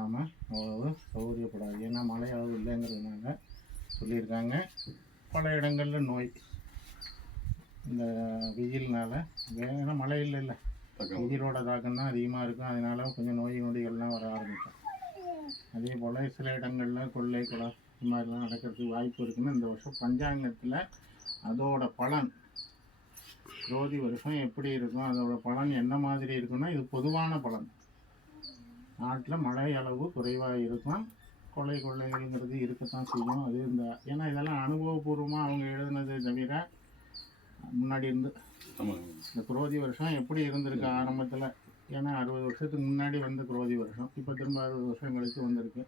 வெல்லாமல் அவ்வளவு சௌகரியப்படாது. ஏன்னா மழை அளவு இல்லைங்கிறதுனால சொல்லியிருக்காங்க. பல இடங்களில் நோய். இந்த வெயில்னால ஏன்னா மழை இல்லை இல்லை வெயிலோட தாக்கம் தான் அதிகமாக இருக்கும். அதனால கொஞ்சம் நோய் நொடிகள்லாம் வர ஆரம்பிக்கும். அதே போல் சில இடங்களில் கொள்ளை கொலை இந்த மாதிரிலாம் நடக்கிறதுக்கு வாய்ப்பு இருக்குன்னு இந்த வருஷம் பஞ்சாங்கத்தில் அதோட பலன். ஜோதி வருஷம் எப்படி இருக்கும்? அதோட பலன் என்ன மாதிரி இருக்குன்னா இது பொதுவான பலன். நாட்டில் மழை அளவு குறைவாக இருக்கும் கொலை கொள்ளைகள்ங்கிறது இருக்கத்தான் செய்யும். அது இந்த ஏன்னா இதெல்லாம் அனுபவபூர்வமாக அவங்க எழுதுனது தவிர முன்னாடி இருந்து இந்த குரோதி வருஷம் எப்படி இருந்திருக்கு ஆரம்பத்தில்? ஏன்னா அறுபது வருஷத்துக்கு முன்னாடி வந்த குரோதி வருஷம். இப்போ திரும்ப அறுபது வருஷம் கழித்து வந்திருக்கு.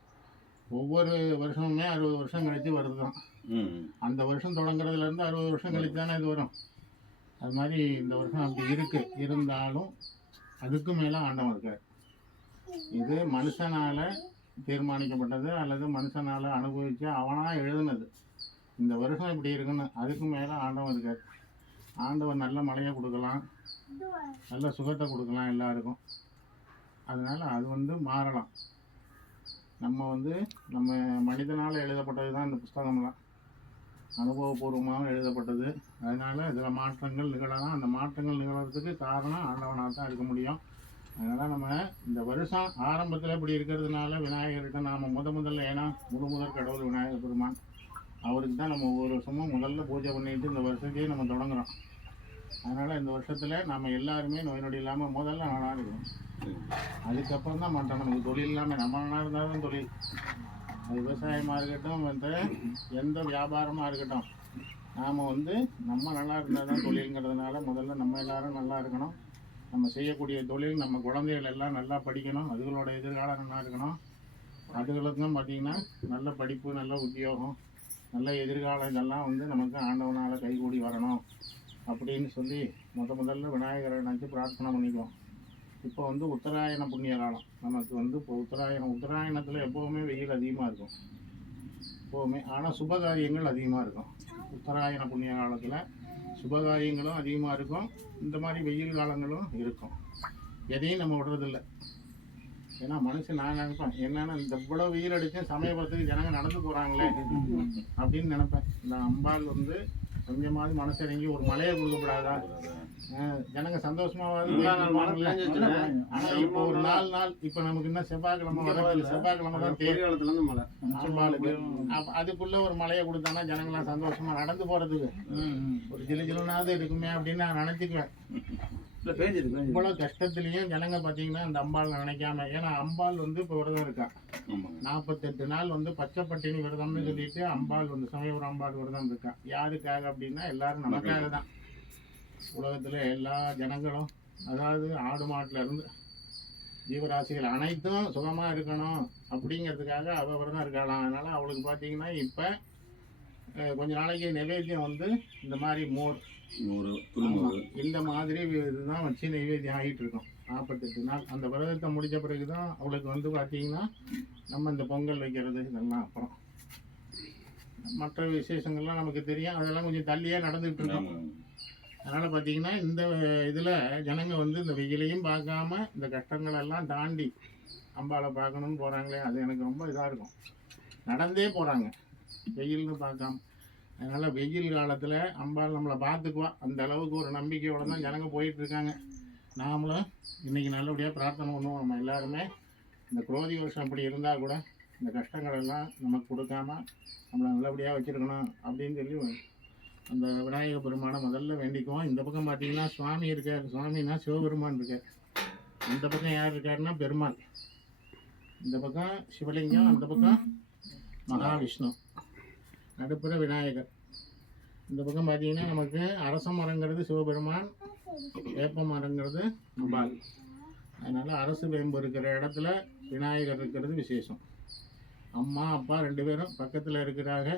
ஒவ்வொரு வருஷமுமே அறுபது வருஷம் கழித்து வருது தான் அந்த வருஷம் தொடங்குறதுலேருந்து அறுபது வருஷம் கழித்து தானே இது வரும். அது மாதிரி இந்த வருஷம் அப்படி இருக்குது இருந்தாலும் அதுக்கு மேலே ஆண்டவன் இருக்கார். இது மனுஷனால் தீர்மானிக்கப்பட்டது அல்லது மனுஷனால் அனுபவித்து அவனாக எழுதுனது. இந்த வருஷம் இப்படி இருக்குன்னு அதுக்கு மேலே ஆண்டவன் இருக்கார். ஆண்டவன் நல்ல மழையை கொடுக்கலாம். நல்ல சுகத்தை கொடுக்கலாம் எல்லாருக்கும். அதனால் அது வந்து மாறலாம். நம்ம வந்து நம்ம மனிதனால் எழுதப்பட்டது தான் இந்த புஸ்தகம்லாம். அனுபவபூர்வமாகவும் எழுதப்பட்டது. அதனால் இதில் மாற்றங்கள் நிகழலாம். அந்த மாற்றங்கள் நிகழறதுக்கு காரணம் ஆண்டவனாக தான் இருக்க முடியும். அதனால் நம்ம இந்த வருஷம் ஆரம்பத்தில் இப்படி இருக்கிறதுனால விநாயகருக்கு நாம் முத முதல்ல ஏன்னா முழு முதல் கடவுள் விநாயகர் பெருமான். அவருக்கு தான் நம்ம ஒவ்வொரு வருஷமும் முதல்ல பூஜை பண்ணிட்டு இந்த வருஷத்தையே நம்ம தொடங்குறோம். அதனால் இந்த வருஷத்தில் நம்ம எல்லாருமே நோய் நொடி இல்லாமல் முதல்ல நல்லா இருக்கணும். அதுக்கப்புறம் தான் மற்ற நமக்கு தொழில் இல்லாமல் நம்ம நல்லா இருந்தால் தான் தொழில். அது விவசாயமாக இருக்கட்டும் வந்து எந்த வியாபாரமாக இருக்கட்டும் நாம் வந்து நம்ம நல்லா இருந்தால் தான் தொழிலுங்கிறதுனால முதல்ல நம்ம எல்லாரும் நல்லா இருக்கணும். நம்ம செய்யக்கூடிய தொழில் நம்ம குழந்தைகள் எல்லாம் நல்லா படிக்கணும் அதுகளோட எதிர்காலம் நல்லா இருக்கணும்? அதுகளுக்கும் பார்த்திங்கன்னா நல்ல படிப்பு நல்ல உத்தியோகம் நல்ல எதிர்காலம் இதெல்லாம் வந்து நமக்கு ஆண்டவனால் கைகூடி வரணும் அப்படின்னு சொல்லி முத முதல்ல விநாயகரை நினச்சி பிரார்த்தனை பண்ணிக்குவோம். இப்போ வந்து உத்தராயண புண்ணிய காலம் நமக்கு வந்து இப்போ உத்தராயணம் உத்தராயணத்தில் எப்போவுமே வெயில் அதிகமாக இருக்கும். எப்போவுமே. ஆனால் சுபகாரியங்கள் அதிகமாக இருக்கும். உத்தராயண புண்ணிய காலத்தில் சுபகாரியங்களும் அதிகமாக இருக்கும். இந்த மாதிரி வெயில் காலங்களும் இருக்கும். எதையும் நம்ம விடுறதில்ல. ஏன்னா மனுஷன் நான் நினைப்பேன் என்னன்னா இந்த இவ்வளோ வெயில் அடித்து சமயபுரத்துக்கு ஜனங்க நடந்து போகிறாங்களே அப்படின்னு நினைப்பேன். இந்த அம்பாள் வந்து கொஞ்சமாவது மனசு இறங்கி ஒரு மலையை கொடுக்கப்படாதா? ஜனங்க சந்தோஷமாவது ஆனா இப்போ ஒரு நாலு நாள் இப்போ நமக்கு இன்னும் செவ்வாய்க்கிழமை வர செவ்வாய்க்கிழமை தான் மழை. அம்பாளுக்கு அப்ப அதுக்குள்ள ஒரு மலையை கொடுத்தானா ஜனங்களாம் சந்தோஷமா நடந்து போறதுக்கு. ஒரு ஜிலு ஜிலுனாவது இருக்குமே அப்படின்னு நான் நினைச்சுக்குவேன். இல்லை பேஞ்சுது இவ்வளவு கஷ்டத்துலயும் ஜனங்க பாத்தீங்கன்னா அந்த அம்பாள் நினைக்காம ஏன்னா அம்பாள் வந்து இப்போ விரதம் இருக்கா. நாற்பத்தெட்டு நாள் வந்து பச்சை பட்டினி விரதம்னு சொல்லிட்டு அம்பாள் வந்து சமயபுரம் அம்பாள் விரதம் இருக்கா. யாருக்காக அப்படின்னா எல்லாரும் நமக்காக தான். உலகத்துல எல்லா ஜனங்களும் அதாவது ஆடு மாட்டுல இருந்து ஜீவராசிகள் அனைத்தும் சுகமா இருக்கணும் அப்படிங்கிறதுக்காக அவ விரதம் இருக்கலாம் அதனால அவளுக்கு பார்த்தீங்கன்னா இப்போ கொஞ்ச நாளைக்கு நைவேத்தியம் வந்து இந்த மாதிரி மோர் ஒரு இந்த மாதிரி இதுதான் வச்சு நைவேத்தியம் ஆகிட்டு இருக்கோம் நாற்பத்தெட்டு நாள். அந்த விரதத்தை முடிஞ்ச பிறகு தான் அவளுக்கு வந்து பார்த்தீங்கன்னா நம்ம இந்த பொங்கல் வைக்கிறது இதெல்லாம் அப்புறம். மற்ற விசேஷங்கள்லாம் நமக்கு தெரியும். அதெல்லாம் கொஞ்சம் தள்ளியே நடந்துகிட்டு இருக்கோம் அதனால் பார்த்தீங்கன்னா இந்த இதில் ஜனங்க வந்து இந்த வெயிலையும் பார்க்காம இந்த கஷ்டங்கள் எல்லாம் தாண்டி அம்பாளை பார்க்கணும்னு போகிறாங்களே அது எனக்கு ரொம்ப இதாக இருக்கும். நடந்தே போகிறாங்க வெயில்னு பார்க்காம. அதனால் வெயில் காலத்தில் அம்பாள் நம்மளை பார்த்துக்குவா. அந்த அளவுக்கு ஒரு நம்பிக்கையோடு தான் ஜனங்க போயிட்டுருக்காங்க. நாமளும் இன்றைக்கி நல்லபடியாக பிரார்த்தனை பண்ணுவோம். நம்ம எல்லாருமே இந்த குரோதி வருஷம் அப்படி இருந்தால் கூட இந்த கஷ்டங்களெல்லாம் நமக்கு கொடுக்காம நம்மளை நல்லபடியாக வச்சுருக்கணும் அப்படின்னு சொல்லி அந்த விநாயக பெருமானை முதல்ல வேண்டிக்குவோம். இந்த பக்கம் பார்த்தீங்கன்னா சுவாமி இருக்கார். சுவாமினா சிவபெருமான் இருக்கார். இந்த பக்கம் யார் இருக்காருன்னா பெருமாள். இந்த பக்கம் சிவலிங்கம் அந்த பக்கம் மகாவிஷ்ணு. நடுப்புற விநாயகர். இந்த பக்கம் பார்த்தீங்கன்னா நமக்கு அரச மரங்கிறது சிவபெருமான் வேப்ப மரங்கிறது அம்பாள். அதனால் அரசு வேம்பு இருக்கிற இடத்துல விநாயகர் இருக்கிறது விசேஷம். அம்மா அப்பா ரெண்டு பேரும் பக்கத்தில் இருக்கிறாங்க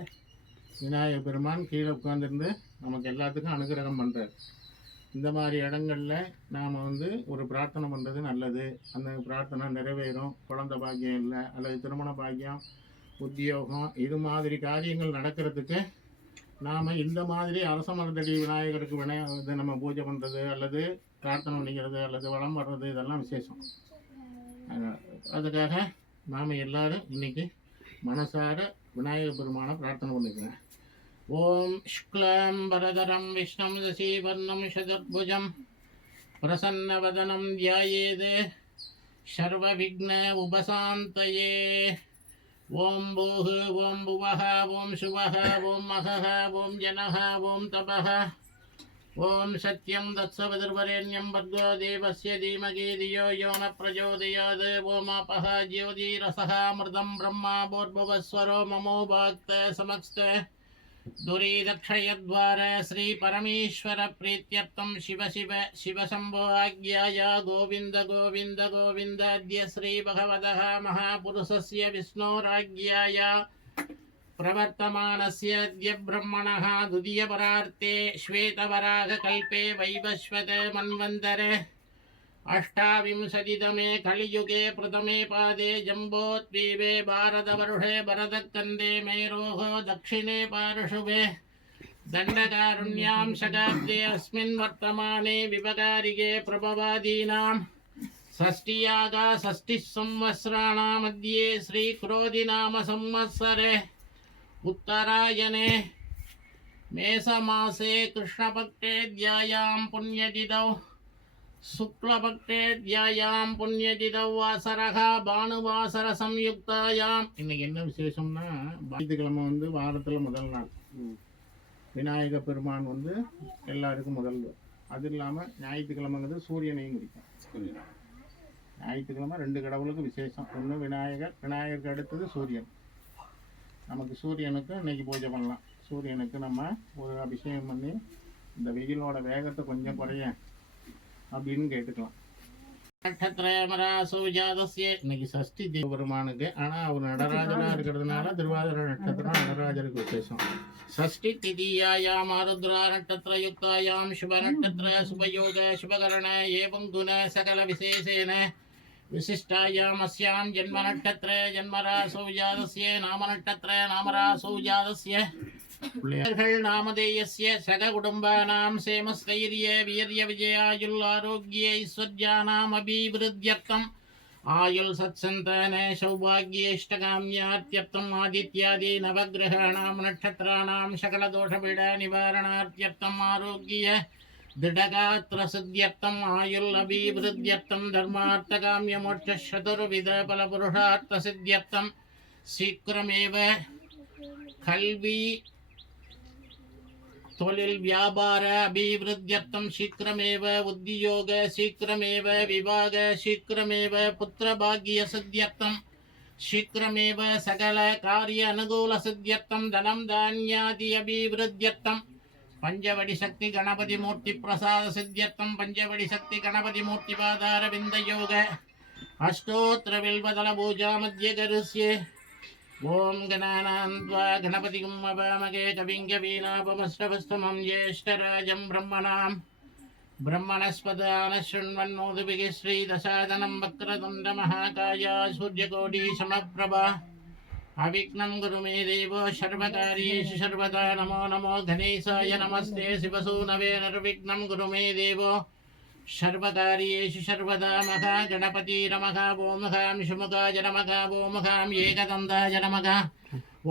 விநாயகர் பெருமான் கீழே உட்காந்துருந்து நமக்கு எல்லாத்துக்கும் அனுகிரகம் பண்ணுறார் இந்த மாதிரி இடங்களில் நாம் வந்து ஒரு பிரார்த்தனை பண்ணுறது நல்லது. அந்த பிரார்த்தனை நிறைவேறும். குழந்த பாக்கியம் இல்லை அல்லது திருமண பாக்கியம் உத்தியோகம் இது மாதிரி காரியங்கள் நடக்கிறதுக்கு நாம் இந்த மாதிரி அரச மரத்தடி விநாயகருக்கு விநாய இது நம்ம பூஜை பண்ணுறது அல்லது பிரார்த்தனை பண்ணிக்கிறது அல்லது வளம் வர்றது இதெல்லாம் விசேஷம். அதுக்காக நாம் எல்லாரும் இன்னைக்கு மனசார விநாயகர் பெருமானை பிரார்த்தனை பண்ணிக்கிறேன். ஓம் சுக்லம் வரதரம் விஷ்ணம் சசிவர்ணம் சதுர்புஜம். பிரசன்னவதனம் தியாயேது. சர்வவிக்ன உபசாந்தயே. ஓம் பூஹு ஓம் புவக ஓம் சுவக ஓம் மகக ஓம் ஜனக ஓம் தபக ஓம் சத்யம் தத்சவதிர்வரேண்யம் பர்கோ தேவஸ்ய தீமகி தியோ யோ ந பிரச்சோதயாது ஓமாபக ஜோதிரசக மிருதம் பிரம்மா போர்புவஸ்வரோ மமோ பாக்த சமஸ்தே. दुरीदक्षयद्वार श्रीपरमेश्वरप्रीत्यर्थं शिव शिव शिवशम्भो आज्ञाय गोविन्द गोविन्द गोविन्दाद्य श्रीभगवतः महापुरुषस्य विष्णोराज्ञाय प्रवर्तमानस्य अद्य ब्रह्मणः द्वितीयपरार्थे श्वेतवराहकल्पे वैवस्वत मन्वन्तरे अष्टाविंशतितमे कलियुगे प्रथमे पादे जम्बोद्वीपे भारतवर्षे भरतकन्दे मेरोः दक्षिणे पार्श्वे दण्डकारुण्यां शताब्दे अस्मिन् वर्तमाने विपकारिके प्रभवादीनां षष्टियागा षष्टिः संवत्सराणां मध्ये श्रीक्रोधिनाम संवत्सरे उत्तरायणे मेषमासे कृष्णपक्षे ध्यायां पुण्यतिथौ சுக்லபக்தே தியாயாம் புண்ணியதிதௌ வாசரகா பானுவாசர சம்யுக்தாயாம். இன்னைக்கு என்ன விசேஷம்னா ஞாயிற்றுக்கிழமை வந்து வாரத்தில் முதல் நாள். விநாயக பெருமான் வந்து எல்லாருக்கும் முதல் அது இல்லாமல் ஞாயிற்றுக்கிழமைங்கிறது சூரியனையும் குறிக்கும். ஞாயிற்றுக்கிழமை ரெண்டு கடவுளுக்கு விசேஷம். ஒன்று விநாயகர் விநாயகருக்கு அடுத்தது சூரியன். நமக்கு சூரியனுக்கு இன்னைக்கு பூஜை பண்ணலாம். சூரியனுக்கு நம்ம ஒரு அபிஷேகம் பண்ணி இந்த வெயிலோட வேகத்தை கொஞ்சம் குறைய அப்படின்னு கேட்டுக்கலாம் நட்சத்திரமராசௌஜாதஸ்ய இன்னைக்கு சஷ்டி தேவபெருமானுக்கு ஆனால் அவர் நடராஜனா இருக்கிறதுனால திருவாதிர நட்சத்திரம் நடராஜருக்கு விசேஷம் ஷஷ்டி திதியாயாம் ஆருத்ரா நட்சத்திர யுக்தாயாம் சுப நட்சத்திர சுபயோக சுபகரண ஏவம் குண சகல விசேஷேன विशिष्टायाम् अस्यां जन्मनक्षत्रे जन्मरासौ जातस्य नामनक्षत्रे नामरासौ जातस्य பிள்ளையர்கள் நாமதேயஸ்ய சக குடும்பானாம் சேமஸ்தைரிய வீரிய விஜயாயுள் ஆரோக்கிய ஐஸ்வர்யானாம் அபிவிருத்தியர்த்தம். ஆயுள் சத்சந்தானே சௌபாகிய இஷ்டகாமியார்த்தியர்த்தம் ஆதித்யாதி நவகிரகாணாம் நட்சத்திராணாம் சகலதோஷபீட நிவாரணார்த்தியர்த்தம். ஆரோக்கிய திடகாத்திரசித்தியர்த்தம். ஆயுள் அபிவிருத்தியர்த்தம். தர்மார்த்தகாமிய மோட்சதுர்வித பலபுருஷார்த்த சித்தியர்த்தம் சீக்கிரமேவ கல்வி தொழில் வியாபார அபிவிருத்தியர்த்தம் சீக்கிரமேவ உத்தியோக சீக்கிரமேவ விவாக சீக்கிரமேவ புத்திரபாகிய சித்தியர்த்தம் சீக்கிரமேவ சகல காரிய அனுகூல சித்தியர்த்தம் தனம் தானியாதி அபிவிருத்தியர்த்தம் பஞ்சவடி சக்தி கணபதி மூர்த்தி பிரசாத சித்தியர்த்தம் பஞ்சவடி சக்தி கணபதி மூர்த்தி பாதார விந்த யோக அஷ்டோத்திர வில்வதல பூஜா மத்திய கருஸ்யே ॐ गणानान्त्वा गणपतिम् अवामगे कविं कवीनापमस्तवस्तमं ज्येष्ठराजं ब्रह्मणाम् ब्रह्मणस्पदानशृण्वन्नोदुभिः श्रीदसादनं वक्रतुण्डमहाकाया सूर्यकोटीसमप्रभा अविघ्नं गुरु मे देवो सर्वकार्येषु सर्वदा नमो नमो गणेशाय नमस्ते शिवसूनवे निर्विघ्नं गुरु मे देवो सर्वकार्येषु सर्वदा महा गणपतिरमः ओमहां शुमुखाय नमः ओमहां एकदन्ताय नमः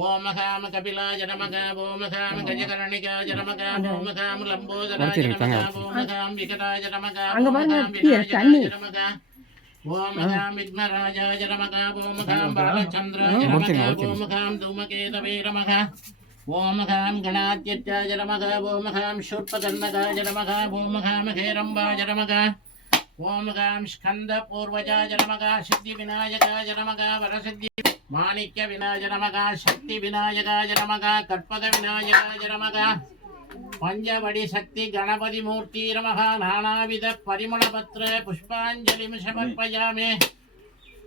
ओमहां कपिलाय नमः ओमहां गजकर्णिकाय नमः ओमहां लम्बोदराय नमः ओमहां विकटाय नमः அங்க பாருங்க, ओमहां டீ, தண்ணி. विनायकाय नमः ओमहां विघ्नराजाय नमः ओमहां बालचन्द्राय ஓமகாம் கணாத்யத்யாய நமக ஓமகாம் சூர்பகர்ணகாய நமக ஓமகாம் ஹேரம்பாய நமக ஓமகாம் ஸ்கந்த பூர்வஜாய நமக சித்தி விநாயகாய நமக வரசித்தி மாணிக்க விநாயக நமக சக்தி விநாயகாய நமக கற்பக விநாயகாய நமக பஞ்சவடி சக்தி கணபதி மூர்த்தி நமக நானாவித பரிமளபத்ர புஷ்பாஞ்சலிம் சமர்ப்பயாமே.